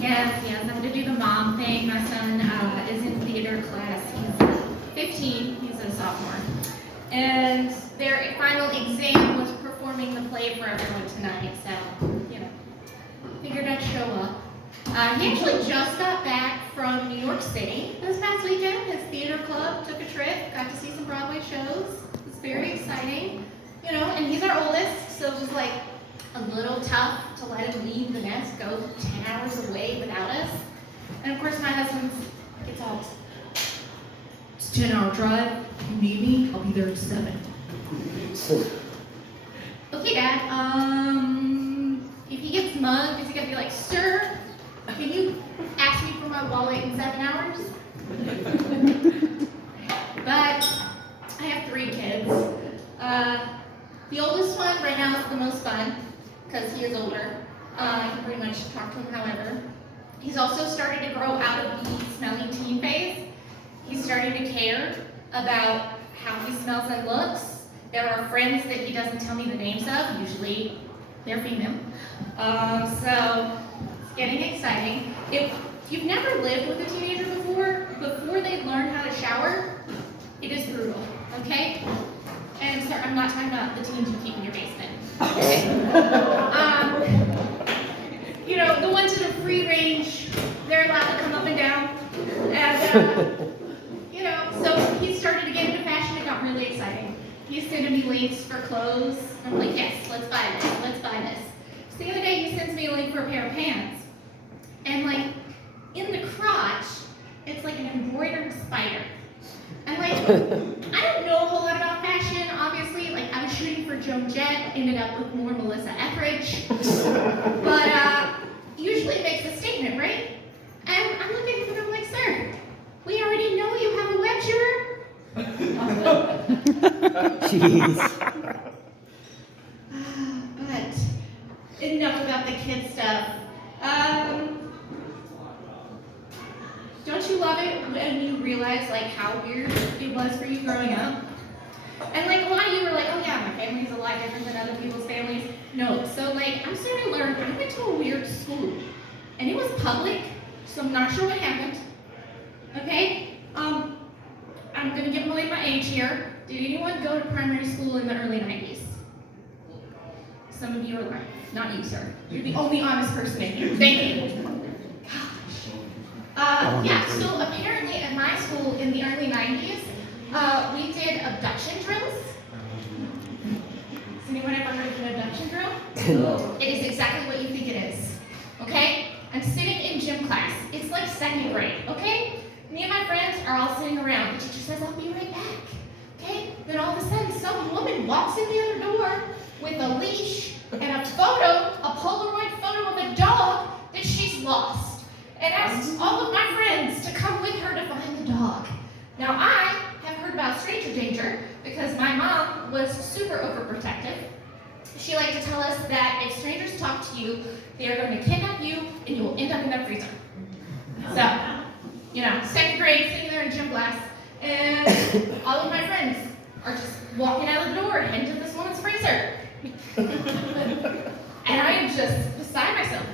Yes, I'm going to do the mom thing. My son is in theater class. He's 15. He's a sophomore. And their final exam was performing the play for everyone tonight. So, figured I'd show up. He actually just got back from New York City this past weekend. His theater club took a trip, got to see some Broadway shows. It was very exciting. And he's our oldest, so it was like a little tough to let him leave the nest, go 10 hours away without us. And of course my husband gets all, it's a 10-hour drive, you need me, I'll be there at 7. Okay, Dad, if he gets mugged, is he gonna be like, sir, can you ask me for my wallet in 7 hours? But I have 3 kids. The oldest one right now is the most fun, because he is older. I can pretty much talk to him however. He's also started to grow out of the smelly teen phase. He's starting to care about how he smells and looks. There are friends that he doesn't tell me the names of, usually they're female. So it's getting exciting. If you've never lived with a teenager before they learn how to shower, it is brutal, okay? And sir, I'm not talking about the teens you keep in your basement. Okay? The ones that are free range, they're allowed to come up and down. And, so he started to get into fashion. It got really exciting. He's sending me links for clothes. I'm like, yes, let's buy this. So the other day he sends me a link for a pair of pants. And in the crotch, it's like an embroidered spider. And I don't know a whole lot about fashion, obviously. I was shooting for Joan Jett, ended up with more Melissa Etheridge. But usually it makes a statement, right? And I'm looking at him and I'm like, sir, we already know you have a web shooter. Jeez. But enough about the kid stuff. Don't you love it when you realize how weird it was for you growing up? And a lot of you were like, oh yeah, my family's a lot different than other people's families. No, so I'm starting to learn. I went to a weird school, and it was public, so I'm not sure what happened. Okay, I'm gonna give away my age here. Did anyone go to primary school in the early 90s? Some of you are lying. Not you, sir. You're the only honest person in here. Thank you. So apparently at my school in the early 90s, we did abduction drills. Has anyone ever heard of an abduction drill? No. It is exactly what you think it is, okay? I'm sitting in gym class. It's like 2nd grade, okay? Me and my friends are all sitting around. The teacher says, I'll be right back, okay? Then all of a sudden, some woman walks in the other door with a leash and a Polaroid photo of a dog that she's lost, and asks all of my friends to come with her to find the dog. Now I have heard about stranger danger because my mom was super overprotective. She liked to tell us that if strangers talk to you, they are going to kidnap you and you will end up in their freezer. So, 2nd grade, sitting there in gym class, and all of my friends are just walking out of the door and heading to this woman's freezer. And I am just beside myself.